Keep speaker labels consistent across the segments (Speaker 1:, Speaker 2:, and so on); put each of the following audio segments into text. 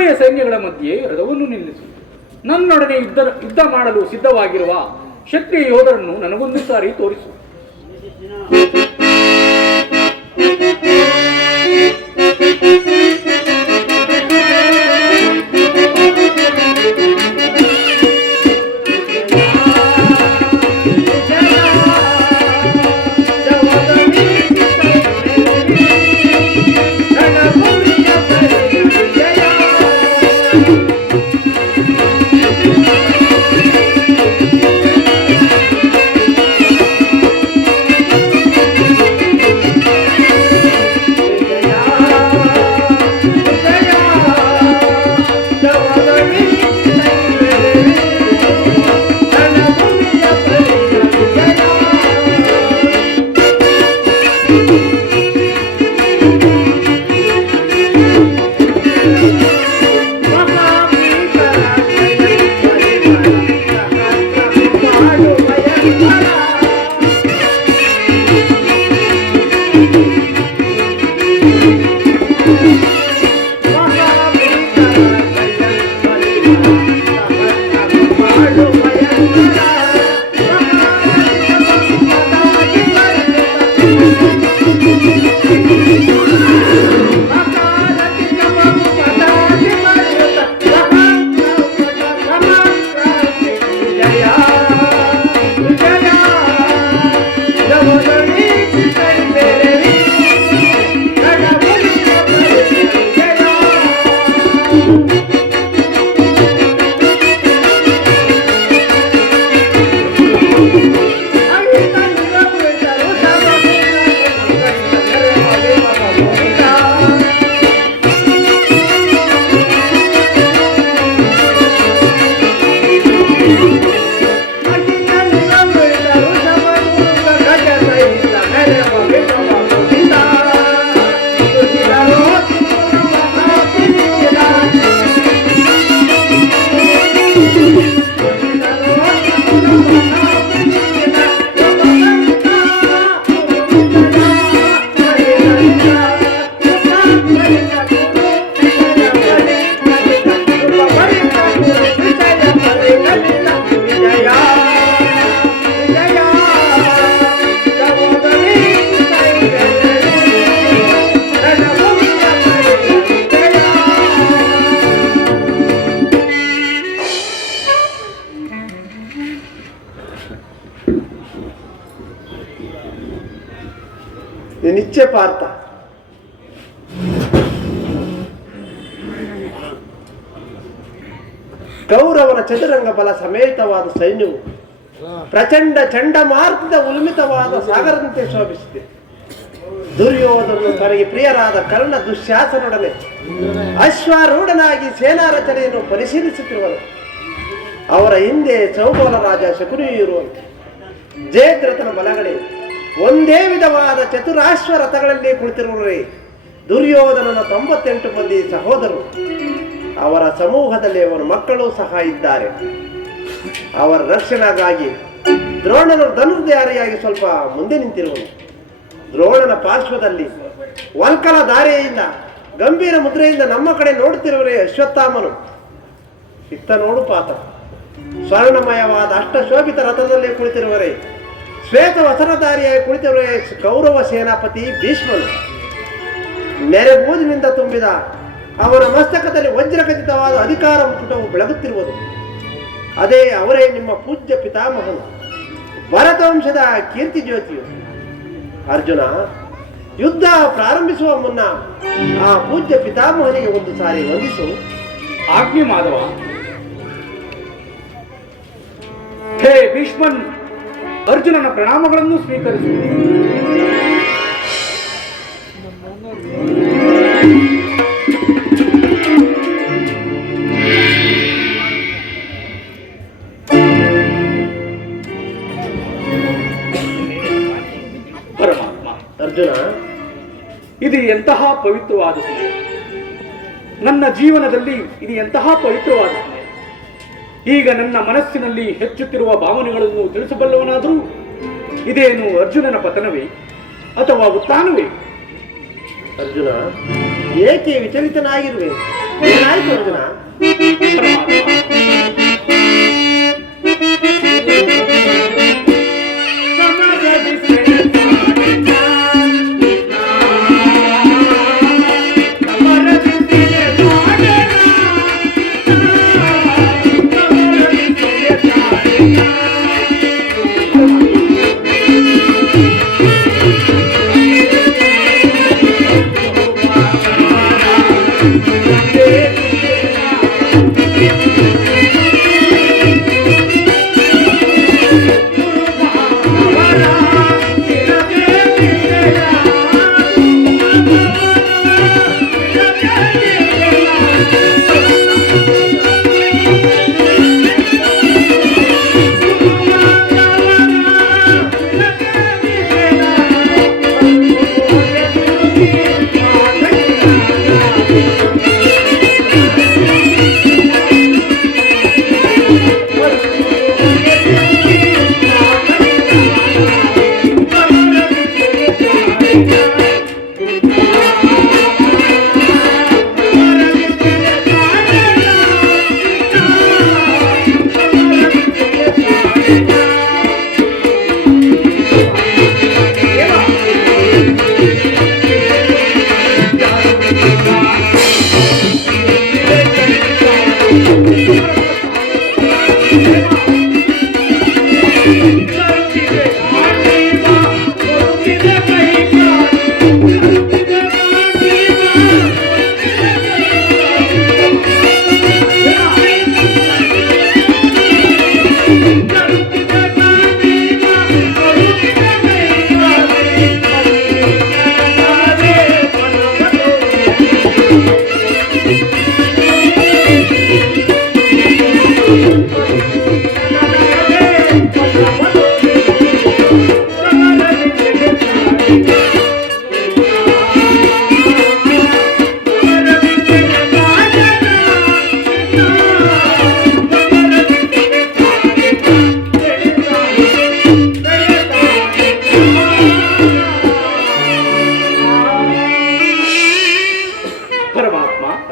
Speaker 1: ಉಭಯ ಸೈನ್ಯಗಳ ಮಧ್ಯೆ ರಥವನ್ನು ನಿಲ್ಲಿಸು. ನನ್ನೊಡನೆ ಯುದ್ಧ ಯುದ್ಧ ಮಾಡಲು ಸಿದ್ಧವಾಗಿರುವ ಕ್ಷತ್ರಿಯ ಯೋಧರನ್ನು ನನಗೊಂದು ಸಾರಿ ತೋರಿಸು.
Speaker 2: ಕೌರವನ ಚದುರಂಗ ಬಲ ಸಮೇತವಾದ ಸೈನ್ಯವು ಪ್ರಚಂಡ ಚಂಡಮಾರುತದ ಉಲ್ಮಿತವಾದ ಸಾಗರದಂತೆ ಶೋಭಿಸಿದೆ. ದುರ್ಯೋಧನ ತನಗೆ ಪ್ರಿಯರಾದ ಕರ್ಣ ದುಶ್ಯಾಸನೊಡನೆ ಅಶ್ವಾರೂಢನಾಗಿ ಸೇನಾ ರಚನೆಯನ್ನು ಪರಿಶೀಲಿಸುತ್ತಿರುವನು. ಅವರ ಹಿಂದೆ ಚೌಗೋಲ ರಾಜ ಶಕುನಿ ಇರುವಂತೆ ಜಯದ್ರಥನ ಬಲಗಡೆ ಒಂದೇ ವಿಧವಾದ ಚತುರಾಶ್ವ ರಥಗಳಲ್ಲಿ ಕುಳಿತಿರುವರೇ. ದುರ್ಯೋಧನನ ತೊಂಬತ್ತೆಂಟು ಮಂದಿ ಸಹೋದರರು. ಅವರ ಸಮೂಹದಲ್ಲಿ ಅವರ ಮಕ್ಕಳು ಸಹ ಇದ್ದಾರೆ. ಅವರ ರಕ್ಷಣೆಗಾಗಿ ದ್ರೋಣನ ಧನುರ್ಧಾರಿಯಾಗಿ ಸ್ವಲ್ಪ ಮುಂದೆ ನಿಂತಿರುವನು. ದ್ರೋಣನ ಪಾರ್ಶ್ವದಲ್ಲಿ ವಲ್ಕಲ ದಾರಿಯಿಂದ, ಗಂಭೀರ ಮುದ್ರೆಯಿಂದ ನಮ್ಮ ಕಡೆ ನೋಡುತ್ತಿರುವರೇ ಅಶ್ವತ್ಥಾಮನು. ಇತ್ತ ನೋಡು ಪಾತ, ಸ್ವರ್ಣಮಯವಾದ ಅಷ್ಟಶೋಭಿತ ರಥದಲ್ಲಿ ಕುಳಿತಿರುವರೇ ಶ್ವೇತ ವಸರಧಾರಿಯಾಗಿ ಕುಳಿತಿರುವರೇ ಕೌರವ ಸೇನಾಪತಿ ಭೀಷ್ಮನು. ನೆರೆ ಬೂದಿನಿಂದ ತುಂಬಿದ ಅವನ ಮಸ್ತಕದಲ್ಲಿ ವಜ್ರಖಚಿತವಾದ ಅಧಿಕಾರ ಮುಕುಟವು ಬೆಳಗುತ್ತಿರುವುದು. ಅದೇ ಅವರೇ ನಿಮ್ಮ ಪೂಜ್ಯ ಪಿತಾಮಹನು. ಭರತವಂಶದ ಕೀರ್ತಿ ಜ್ಯೋತಿಯು. ಅರ್ಜುನ, ಯುದ್ಧ ಪ್ರಾರಂಭಿಸುವ ಮುನ್ನ ಆ ಪೂಜ್ಯ ಪಿತಾಮಹನಿಗೆ ಒಂದು ಸಾರಿ ವಂದಿಸು.
Speaker 1: ಆಜ್ಞೆ ಮಾಧವ. ಹೇ ಭೀಷ್ಮನ್, ಅರ್ಜುನನ ಪ್ರಣಾಮಗಳನ್ನು ಸ್ವೀಕರಿಸು. ಪವಿತ್ರವಾದ ಸಮಯ ನನ್ನ ಜೀವನದಲ್ಲಿ ಇದು ಎಂತಹ ಪವಿತ್ರವಾದ ಸಮಯ ಈಗ ನನ್ನ ಮನಸ್ಸಿನಲ್ಲಿ ಹೆಚ್ಚುತ್ತಿರುವ ಭಾವನೆಗಳನ್ನು ತಿಳಿಸಬಲ್ಲವನಾದರೂ ಇದೇನು ಅರ್ಜುನನ ಪತನವೇ ಅಥವಾ ಉತ್ಥಾನವೇ?
Speaker 2: ಅರ್ಜುನ ಏಕೆ ವಿಚಲಿತನಾಗಿರುವೆ?
Speaker 1: ಅರ್ಜುನ?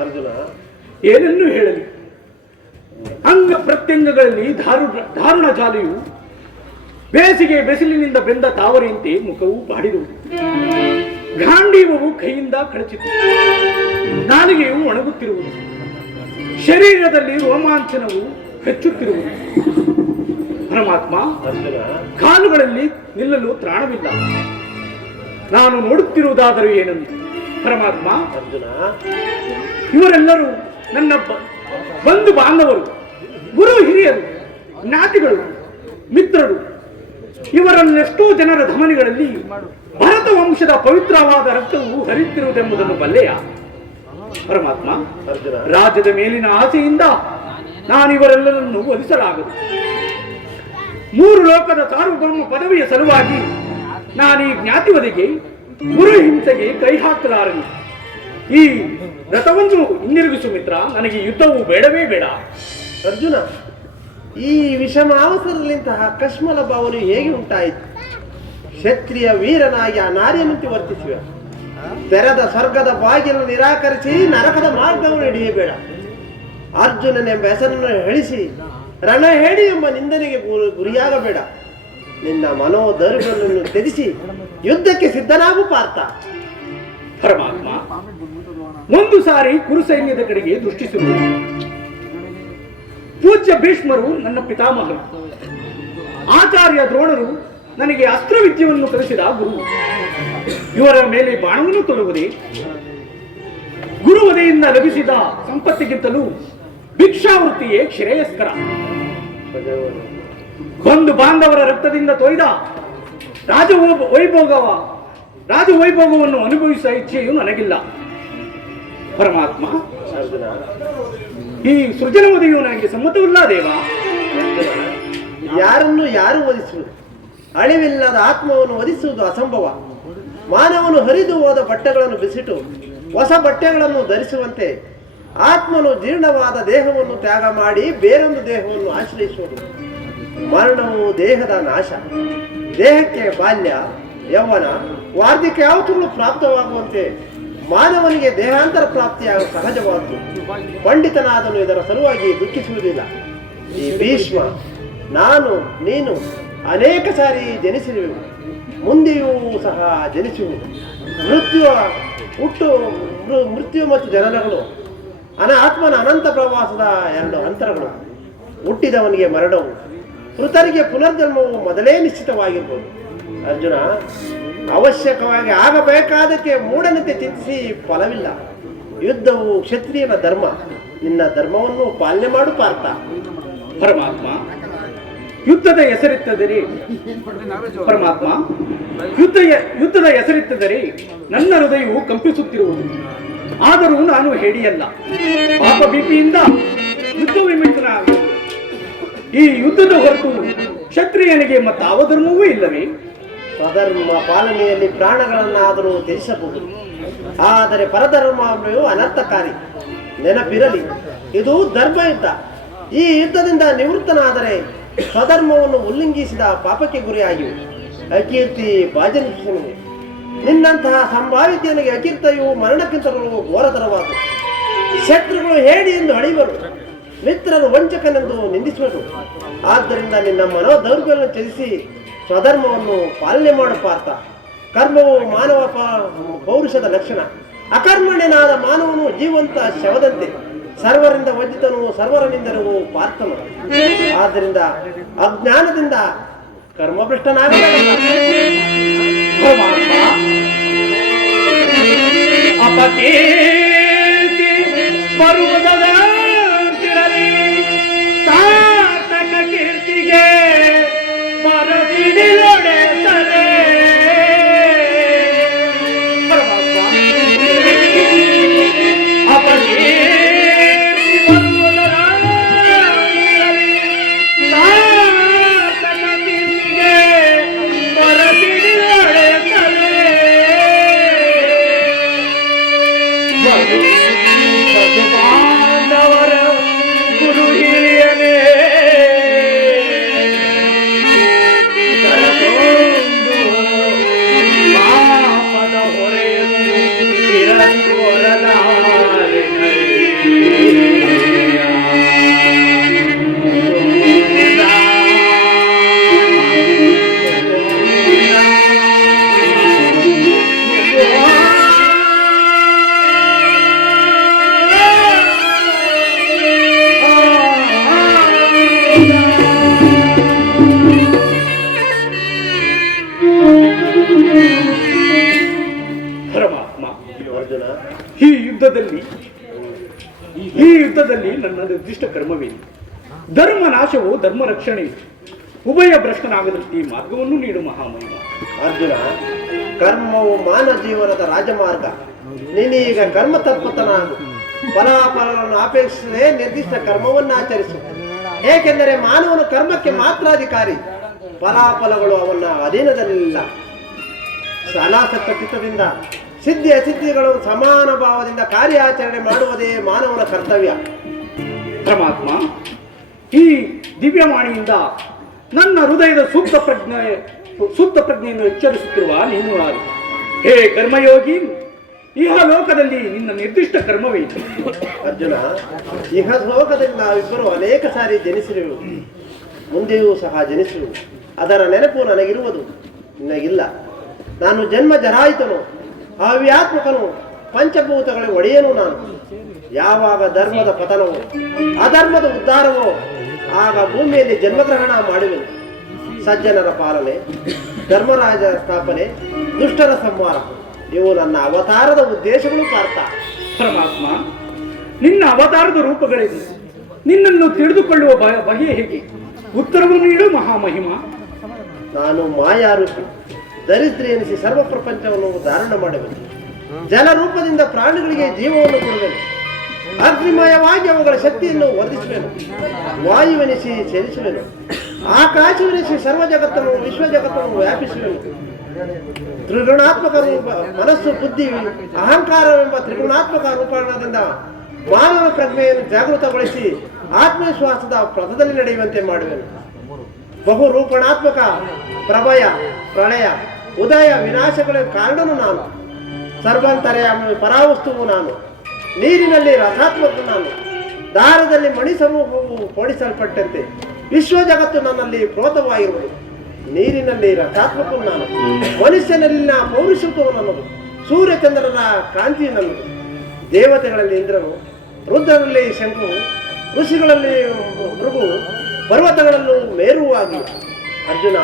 Speaker 1: ಅರ್ಜುನ
Speaker 3: ಏನನ್ನು ಹೇಳಲಿ? ಅಂಗ ಪ್ರತ್ಯಂಗಗಳಲ್ಲಿ ಧಾರು ಜಾಲಿಯು ಬೇಸಿಗೆ ಬೆಸಿಲಿನಿಂದ ಬೆಂದ ತಾವರೆಯಂತೆ ಮುಖವು ಬಾಡಿರುವುದು ಗಾಂಡೀವವು ಕೈಯಿಂದ ಕಳಚಿತು ನಾಲಿಗೆಯು ಒಣಗುತ್ತಿರುವುದು. ಶರೀರದಲ್ಲಿ ರೋಮಾಂಚನವು ಹೆಚ್ಚುತ್ತಿರುವುದು. ಪರಮಾತ್ಮ
Speaker 1: ಅರ್ಜುನ
Speaker 3: ಕಾಲುಗಳಲ್ಲಿ ನಿಲ್ಲಲು ತ್ರಾಣವಿಲ್ಲ. ನಾನು ನೋಡುತ್ತಿರುವುದಾದರೂ ಏನಂತ ಪರಮಾತ್ಮ
Speaker 1: ಅರ್ಜುನ
Speaker 3: ಇವರೆಲ್ಲರೂ ನನ್ನ ಬಂಧು ಬಾಂಧವರು, ಗುರು ಹಿರಿಯರು, ಜ್ಞಾತಿಗಳು, ಮಿತ್ರರು, ಇವರನ್ನೆಷ್ಟೋ ಜನರ ಧಮನಿಗಳಲ್ಲಿ ಭರತ ವಂಶದ ಪವಿತ್ರವಾದ ರಕ್ತವು ಹರಿಯುತ್ತಿರುವುದೆಂಬುದನ್ನು ಬಲ್ಲೆಯ? ಪರಮಾತ್ಮ, ರಾಜ್ಯದ ಮೇಲಿನ ಆಸೆಯಿಂದ ನಾನು ಇವರೆಲ್ಲರನ್ನು ವಧಿಸಲಾಗದು. ಮೂರು ಲೋಕದ ಸಾರ್ವಭೌಮ ಪದವಿಯ ಸಲುವಾಗಿ ನಾನು ಜ್ಞಾತಿವದೆಗೆ ಗುರು ಹಿಂಸೆಗೆ ಕೈ ಹಾಕಲಾರನು. ಈ ರಥವನ್ನು ಹಿಂದಿರುಗಿಸು ಮಿತ್ರ. ನನಗೆ ಯುದ್ಧವು ಬೇಡವೇ ಬೇಡ.
Speaker 1: ಅರ್ಜುನ, ಈ ವಿಷಮಾವಸರದಲ್ಲಿಂತಹ ಕಶ್ಮಲ ಭಾವನೆ ಹೇಗೆ ಉಂಟಾಯಿತು? ಕ್ಷತ್ರಿಯ ವೀರನಾಗಿ ಆ ನಾರಿಯನಂತೆ ವರ್ತಿಸುವ. ತೆರೆದ ಸ್ವರ್ಗದ ಬಾಗಿಲು ನಿರಾಕರಿಸಿ ನರಕದ ಮಾರ್ಗವನ್ನು ಹಿಡಿಯಬೇಡ. ಅರ್ಜುನನೆಂಬ ಹೆಸರನ್ನು ಹೇಳಿಸಿ ರಣ ಹೇಳಿ ಎಂಬ ನಿಂದನೆಗೆ ಗುರು- ಗುರಿಯಾಗಬೇಡ. ನಿನ್ನ ಮನೋಧರ್ಮನನ್ನು ತ್ಯಜಿಸಿ ಯುದ್ಧಕ್ಕೆ ಸಿದ್ಧನಾಗು ಪಾರ್ಥ.
Speaker 3: ಪರಮಾತ್ಮ ಒಂದು ಸಾರಿ ಕುರುಸೈನ್ಯದ ಕಡೆಗೆ ದೃಷ್ಟಿಸುವುದು ಪೂಜ್ಯ ಭೀಷ್ಮರು ನನ್ನ ಪಿತಾಮಹರು. ಆಚಾರ್ಯ ದ್ರೋಣರು ನನಗೆ ಅಸ್ತ್ರವಿದ್ಯವನ್ನು ಕಲಿಸಿದ ಗುರು. ಇವರ ಮೇಲೆ ಬಾಣವನ್ನು ತೊಲುವುದೇ ಗುರುವದೆಯಿಂದ ಲಭಿಸಿದ ಸಂಪತ್ತಿಗಿಂತಲೂ ಭಿಕ್ಷಾವೃತ್ತಿಯೇ ಶ್ರೇಯಸ್ಕರ ಬಂಧು ಬಾಂಧವರ ರಕ್ತದಿಂದ ತೊಯ್ದ ರಾಜ ವೈಭೋಗವ ರಾಜ ವೈಭೋಗವನ್ನು ಅನುಭವಿಸುವ ಇಚ್ಛೆಯೂ ನನಗಿಲ್ಲ. ಪರಮಾತ್ಮ, ಈ ಸೃಜನವದೆಯು ನನಗೆ ಸಮ್ಮತವಿಲ್ಲ ದೇವ.
Speaker 1: ಯಾರನ್ನು ಯಾರು ಒದಿಸುವುದು ಅಳಿವಿಲ್ಲದ ಆತ್ಮವನ್ನು ಒದಿಸುವುದು ಅಸಂಭವ. ಮಾನವನು ಹರಿದು ಹೋದ ಬಟ್ಟೆಗಳನ್ನು ಬಿಸಿಟು, ಹೊಸ ಬಟ್ಟೆಗಳನ್ನು ಧರಿಸುವಂತೆ ಆತ್ಮನು ಜೀರ್ಣವಾದ ದೇಹವನ್ನು ತ್ಯಾಗ ಮಾಡಿ ಬೇರೊಂದು ದೇಹವನ್ನು ಆಶ್ರಯಿಸುವುದು. ಮರಣವು ದೇಹದ ನಾಶ, ದೇಹಕ್ಕೆ ಬಾಲ್ಯ, ಯೌವನ ವಾರ್ಧಕ್ಯ ಯಾವತ್ತೂ ಪ್ರಾಪ್ತವಾಗುವಂತೆ ಮಾನವನಿಗೆ ದೇಹಾಂತರ ಪ್ರಾಪ್ತಿಯಾಗ ಸಹಜವಾದ್ದು. ಪಂಡಿತನಾದನು ಇದರ ಸಲುವಾಗಿ ದುಃಖಿಸುವುದಿಲ್ಲ. ಈ ಭೀಷ್ಮ, ನಾನು, ನೀನು ಅನೇಕ ಸಾರಿ ಜನಿಸಿರುವೆವು. ಮುಂದೆಯೂ ಸಹ ಜನಿಸುವುದು ಮೃತ್ಯು, ಹುಟ್ಟು ಮೃತ್ಯು ಮತ್ತು ಜನನಗಳು, ಅನ ಆತ್ಮನ ಅನಂತ ಪ್ರವಾಸದ ಎರಡು ಅಂತರಗಳು. ಹುಟ್ಟಿದವನಿಗೆ ಮರಣವು, ಮೃತರಿಗೆ ಪುನರ್ಜನ್ಮವು ಮೊದಲೇ ನಿಶ್ಚಿತವಾಗಿರ್ಬೋದು. ಅರ್ಜುನ ಅವಶ್ಯಕವಾಗಿ ಆಗಬೇಕಾದಕ್ಕೆ ಮೂಢನಂತೆ ಚಿಂತಿಸಿ ಫಲವಿಲ್ಲ. ಯುದ್ಧವು ಕ್ಷತ್ರಿಯನ ಧರ್ಮ. ನಿನ್ನ ಧರ್ಮವನ್ನು ಪಾಲನೆ ಮಾಡು ಪಾರ್ಥ.
Speaker 3: ಪರಮಾತ್ಮ. ಯುದ್ಧದ ಹೆಸರಿತ್ತದರಿ. ಪರಮಾತ್ಮ. ಯುದ್ಧ ಯುದ್ಧದ ಹೆಸರಿತ್ತದರಿ. ನನ್ನ ಹೃದಯವು ಕಂಪಿಸುತ್ತಿರುವುದು. ಆದರೂ ನಾನು ಹೇಳಿಯಲ್ಲ. ಪಾಪ ಬಿಪಿಯಿಂದ ಯುದ್ಧ ಈ ಯುದ್ಧದ ಹೊರತು ಕ್ಷತ್ರಿಯನಿಗೆ ಮತ್ತಾವ ಧರ್ಮವೂ ಇಲ್ಲವೇ?
Speaker 1: ಸ್ವಧರ್ಮ ಪಾಲನೆಯಲ್ಲಿ ಪ್ರಾಣಗಳನ್ನಾದರೂ ತ್ಯಜಿಸಬಹುದು. ಆದರೆ ಪರಧರ್ಮವು ಅನರ್ಥಕಾರಿ, ನೆನಪಿರಲಿ, ಇದು ಧರ್ಮಯುದ್ಧ. ಈ ಯುದ್ಧದಿಂದ ನಿವೃತ್ತನಾದರೆ ಸ್ವಧರ್ಮವನ್ನು ಉಲ್ಲಂಘಿಸಿದ ಪಾಪಕ್ಕೆ ಗುರಿಯಾಗಿವೆ ಅಕೀರ್ತಿ ಭಾಜನಿಸುವನು ನಿನ್ನಂತಹ ಸಂಭಾವಿತನಿಗೆ ಅಕೀರ್ತಿಯು ಮರಣಕ್ಕಿಂತಲೂ ಘೋರತರವಾದ ಶತ್ರುಗಳು ಹೇಳಿ ಎಂದು ಅಳಿವರು ಮಿತ್ರರು ವಂಚಕನೆಂದು ನಿಂದಿಸುವರು. ಆದ್ದರಿಂದ ನಿನ್ನ ಮನೋದೌರ್ಬಲ್ಯವನ್ನು ತ್ಯಜಿಸಿ ಸ್ವಧರ್ಮವನ್ನು ಪಾಲನೆ ಮಾಡು ಪಾರ್ಥ ಕರ್ಮವು ಮಾನವ ಪೌರುಷದ ಲಕ್ಷಣ. ಅಕರ್ಮಣ್ಯನಾದ ಮಾನವನು ಜೀವಂತ ಶವದಂತೆ. ಸರ್ವರಿಂದ ವಂಚಿತನು ಸರ್ವರನಿಂದಲೂ ಪಾರ್ಥನು. ಆದ್ದರಿಂದ ಅಜ್ಞಾನದಿಂದ
Speaker 3: ಬರುವುದರಂತಿರಲಿ ಸಾರ್ಥಕ ಕೀರ್ತಿಗೆ ನಿರ್ದಿಷ್ಟ ಕರ್ಮವೇನು? ಧರ್ಮ ನಾಶವು ಧರ್ಮ ರಕ್ಷಣೆ ಉಭಯ ಭ್ರಷ್ಟನಾಗದಂತೆ ಈ ಮಾರ್ಗವನ್ನು ನೀಡು ಮಹಾಮಹಿಮ.
Speaker 1: ಅರ್ಜುನ, ಕರ್ಮವು ಮಾನವ ಜೀವನದ ರಾಜಮಾರ್ಗ. ನೀನೀಗ ಕರ್ಮ ತತ್ಪತನಾಗು ಫಲಾಫಲಗಳನ್ನು ಅಪೇಕ್ಷಿಸದೆ ನಿರ್ದಿಷ್ಟ ಕರ್ಮವನ್ನು ಆಚರಿಸು ಏಕೆಂದರೆ ಮಾನವನು ಕರ್ಮಕ್ಕೆ ಮಾತ್ರ ಅಧಿಕಾರಿ ಫಲಾಫಲಗಳು ಅವನ ಅಧೀನದಲ್ಲಿಲ್ಲ. ಅನಾಸಕ್ತ ಚಿತ್ತದಿಂದ ಸಿದ್ಧಿ ಅಸಿದ್ಧಿಗಳು ಸಮಾನ ಭಾವದಿಂದ ಕಾರ್ಯಾಚರಣೆ ಮಾಡುವುದೇ ಮಾನವನ ಕರ್ತವ್ಯ.
Speaker 3: ಪರಮಾತ್ಮ, ಈ ದಿವ್ಯವಾಣಿಯಿಂದ ನನ್ನ ಹೃದಯದ ಸೂಕ್ತ ಪ್ರಜ್ಞೆ, ಸೂಕ್ತ ಪ್ರಜ್ಞೆಯನ್ನು ಎಚ್ಚರಿಸುತ್ತಿರುವ ನೀನು ಯಾರು? ಹೇ ಕರ್ಮಯೋಗಿ, ಇಹ ಲೋಕದಲ್ಲಿ ನಿನ್ನ ನಿರ್ದಿಷ್ಟ ಕರ್ಮವೇನು?
Speaker 1: ಅರ್ಜುನ, ಇಹ ಲೋಕದಲ್ಲಿ ನಾವಿಬ್ಬರು ಅನೇಕ ಸಾರಿ ಜನಿಸಿರುವೆವು. ಮುಂದೆಯೂ ಸಹ ಜನಿಸಿರು ಅದರ ನೆನಪು ನನಗಿರುವುದು. ನಿನಗಿಲ್ಲ. ನಾನು ಜನ್ಮ ಜರಾಯಿತನು. ಅವ್ಯಾತ್ಮಕನು ಪಂಚಭೂತಗಳ ಒಡೆಯನು ನಾನು. ಯಾವಾಗ ಧರ್ಮದ ಪತನವೋ ಅಧರ್ಮದ ಉದ್ಧಾರವೋ ಆಗ ಭೂಮಿಯಲ್ಲಿ ಜನ್ಮಗ್ರಹಣ ಮಾಡುವೆನು. ಸಜ್ಜನರ ಪಾಲನೆ ಧರ್ಮರಾಜ ಸ್ಥಾಪನೆ ದುಷ್ಟರ ಸಂಹಾರ. ಇವು ನನ್ನ ಅವತಾರದ ಉದ್ದೇಶಗಳು ಸಾರ್ಥ
Speaker 3: ಪರಮಾತ್ಮ ನಿನ್ನ ಅವತಾರದ ರೂಪಗಳೇನು? ನಿನ್ನನ್ನು ತಿಳಿದುಕೊಳ್ಳುವ ಬಗೆ ಹೇಗೆ? ಉತ್ತರವನ್ನು ನೀಡು ಮಹಾಮಹಿಮ.
Speaker 1: ನಾನು ಮಾಯಾರೂಪಿ ದರಿದ್ರಿ ಎನಿಸಿ ಸರ್ವ ಪ್ರಪಂಚವನ್ನು ಧಾರಣ ಮಾಡಬೇಕು ಜಲರೂಪದಿಂದ ಪ್ರಾಣಿಗಳಿಗೆ ಜೀವವನ್ನು ಕೊಡುವೆನು. ಅಗ್ನಿಮಯವಾಗಿ ಅವುಗಳ ಶಕ್ತಿಯನ್ನು ವರ್ಧಿಸುವೆನು. ವಾಯುವೆನಿಸಿ ಚಲಿಸುವೆನು ಆಕಾಶವೆನಿಸಿ ಸರ್ವ ಜಗತ್ತನ್ನು ವಿಶ್ವ ಜಗತ್ತನ್ನು ವ್ಯಾಪಿಸುವೆನು. ತ್ರಿಗುಣಾತ್ಮಕ ರೂಪ ಮನಸ್ಸು, ಬುದ್ಧಿ, ಅಹಂಕಾರವೆಂಬ ತ್ರಿಗುಣಾತ್ಮಕ ರೂಪಣದಿಂದ ಮಾನವ ಪ್ರಜ್ಞೆಯನ್ನು ಜಾಗೃತಗೊಳಿಸಿ ಆತ್ಮವಿಶ್ವಾಸದ ಪಥದಲ್ಲಿ ನಡೆಯುವಂತೆ ಮಾಡುವೆನು. ಬಹು ರೂಪಣಾತ್ಮಕ, ಪ್ರಭಯ, ಪ್ರಳಯ, ಉದಯ, ವಿನಾಶಗಳ ಕಾರಣನು ನಾನು. ಸರ್ವಾಂತರ ಪರಾವಸ್ತುವು ನಾನು. ನೀರಿನಲ್ಲಿ ರಸಾತ್ಮಕ ನಾನು. ದಾರದಲ್ಲಿ ಮಣಿ ಸಮೂಹವು ಪೋಣಿಸಲ್ಪಟ್ಟಂತೆ ವಿಶ್ವ ಜಗತ್ತು ನನ್ನಲ್ಲಿ ಪ್ರೋತವಾಗಿರುವುದು. ನೀರಿನಲ್ಲಿ ರಸಾತ್ಮಕ ನಾನು. ಮನುಷ್ಯನಲ್ಲಿನ ಪೌರುಷತ್ವವು ನನ್ನದು. ಸೂರ್ಯಚಂದ್ರನ ಕಾಂತಿ ನನ್ನದು. ದೇವತೆಗಳಲ್ಲಿ ಇಂದ್ರನು ವೃದ್ಧರಲ್ಲಿ ಶಂಕು ಋಷಿಗಳಲ್ಲಿ ಮೃಗು ಪರ್ವತಗಳಲ್ಲೂ ಮೇರುವಾಗಿ. ಅರ್ಜುನ,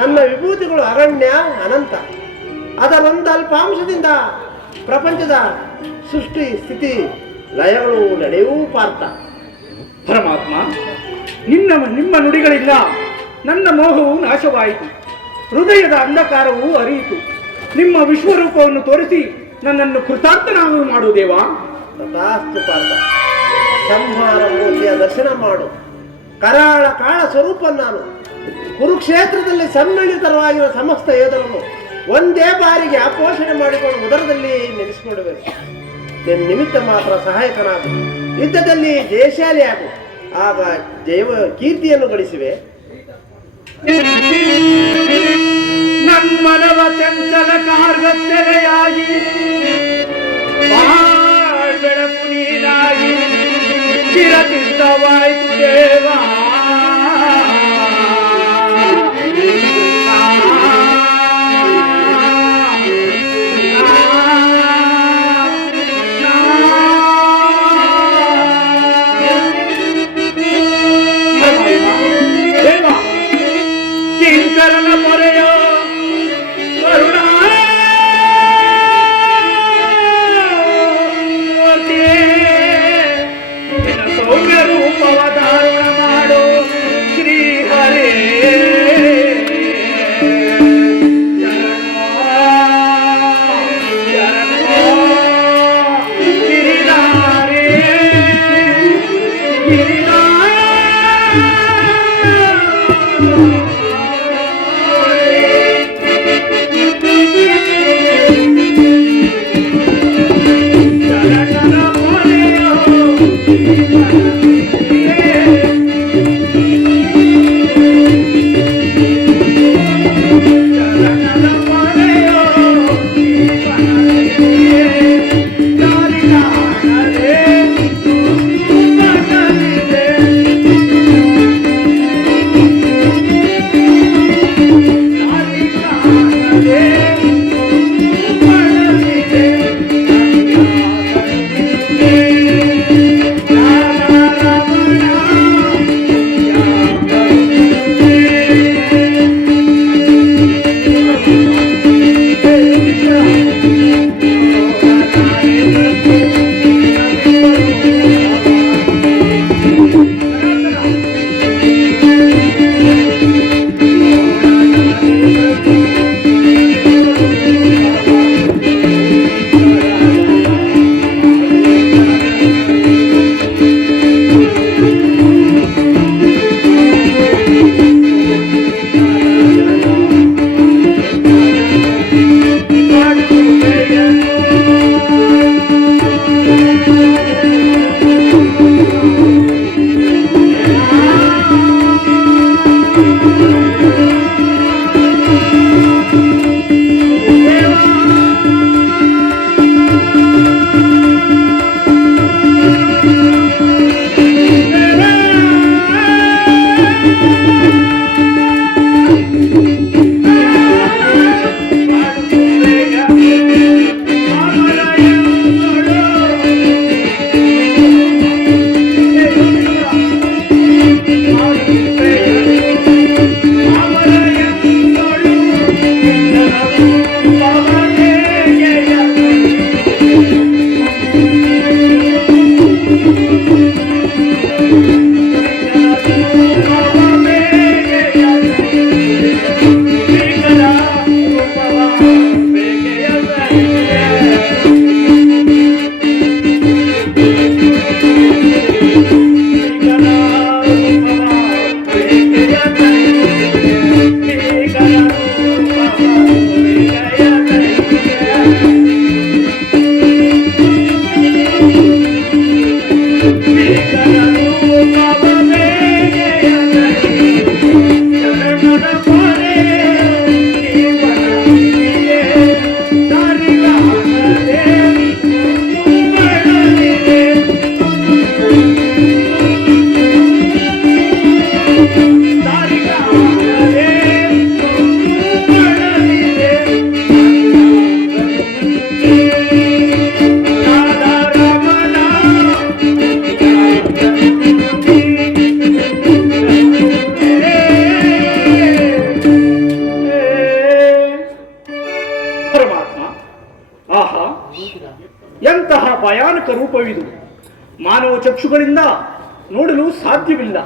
Speaker 1: ನನ್ನ ವಿಭೂತಿಗಳು ಅರಣ್ಯ ಅನಂತ. ಅದರೊಂದು ಅಲ್ಪಾಂಶದಿಂದ ಪ್ರಪಂಚದ ಸೃಷ್ಟಿ ಸ್ಥಿತಿ ಲಯಗಳು ನಡೆಯೂ ಪಾರ್ಥ.
Speaker 3: ಪರಮಾತ್ಮ ನಿನ್ನ ನಿಮ್ಮ ನುಡಿಗಳಿಂದ ನನ್ನ ಮೋಹವು ನಾಶವಾಯಿತು. ಹೃದಯದ ಅಂಧಕಾರವು ಅರಿಯಿತು. ನಿಮ್ಮ ವಿಶ್ವರೂಪವನ್ನು ತೋರಿಸಿ ನನ್ನನ್ನು ಕೃತಾರ್ಥನಾಗಿ ಮಾಡು ದೇವಾ.
Speaker 1: ತಥಾಸ್ತು ಪಾರ್ಥ. ಸಂಹಾರ ಮೂರ್ತಿಯ ದರ್ಶನ ಮಾಡು. ಕರಾಳ ಕಾಳ ಸ್ವರೂಪ ನಾನು. ಕುರುಕ್ಷೇತ್ರದಲ್ಲಿ ಸಮ್ಮಿಳಿತರವಾಗಿರುವ ಸಮಸ್ತ ಯೋಧರನ್ನು ಒಂದೇ ಬಾರಿಗೆ ಆಪೋಷಣೆ ಮಾಡಿಕೊಂಡು ಉದರದಲ್ಲಿ ನೆನೆಸಿಕೊಡಬೇಕು ನಿಮಿತ್ತ ಮಾತ್ರ ಸಹಾಯಕನಾಗು. ಯುದ್ಧದಲ್ಲಿ ಜಯಶಾಲಿಯಾಗು. ಆಗ ಜೈವ ಕೀರ್ತಿಯನ್ನು ಗಳಿಸಿವೆ.
Speaker 3: ನಮ್ಮನವ ಚಂಚಲ ಕಾರ್ಗತ್ತೆರೆಯಾಗಿ ನೀರಾಗಿ ಚಿರಚಿತ್ತವಾಯಿತು ದೇವಾ ದೇವ. ಚಕ್ಷುಗಳಿಂದ ನೋಡಲು ಸಾಧ್ಯವಿಲ್ಲ.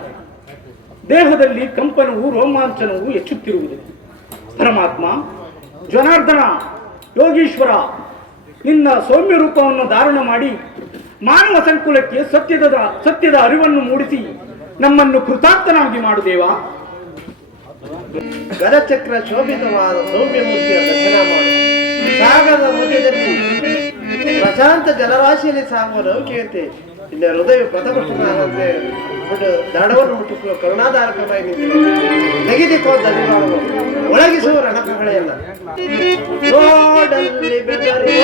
Speaker 3: ದೇಹದಲ್ಲಿ ಕಂಪನವು, ರೋಮಾಂಚನವು ಹೆಚ್ಚುತ್ತಿರುವುದು. ಪರಮಾತ್ಮ, ಜನಾರ್ದನ, ಯೋಗೀಶ್ವರ, ನಿನ್ನ ಸೌಮ್ಯ ರೂಪವನ್ನು ಧಾರಣ ಮಾಡಿ ಮಾನವ ಸಂಕುಲಕ್ಕೆ ಸತ್ಯದ ಸತ್ಯದ ಅರಿವನ್ನು ಮೂಡಿಸಿ ನಮ್ಮನ್ನು ಕೃತಾರ್ಥನಾಗಿ ಮಾಡುದೇವಾ
Speaker 1: ಗದಚಕ್ರ ಶೋಭಿತವಾದ ಸೌಮ್ಯ ಮೂರ್ತಿಯ ಪ್ರಶಾಂತ ಜಲರಾಶಿಯಲ್ಲಿ ಸಾಗುವ ನೌಕೆಯಂತೆ ನಿನ್ನ ಹೃದಯ ಪ್ರಥಮಷ್ಟನಾದಂತೆ ದಡವನ್ನು ಮುಟ್ಟಿಸುವ ಕರುಣಾಧಾರಕವಾಗಿ ನಿಂತಿದೆ ತೆಗೆದಿಕೋ ದಲಿವಾಡುವ ಒಳಗಿಸುವ ರಣಕಗಳೆಯಲ್ಲ ಬೆದರಿ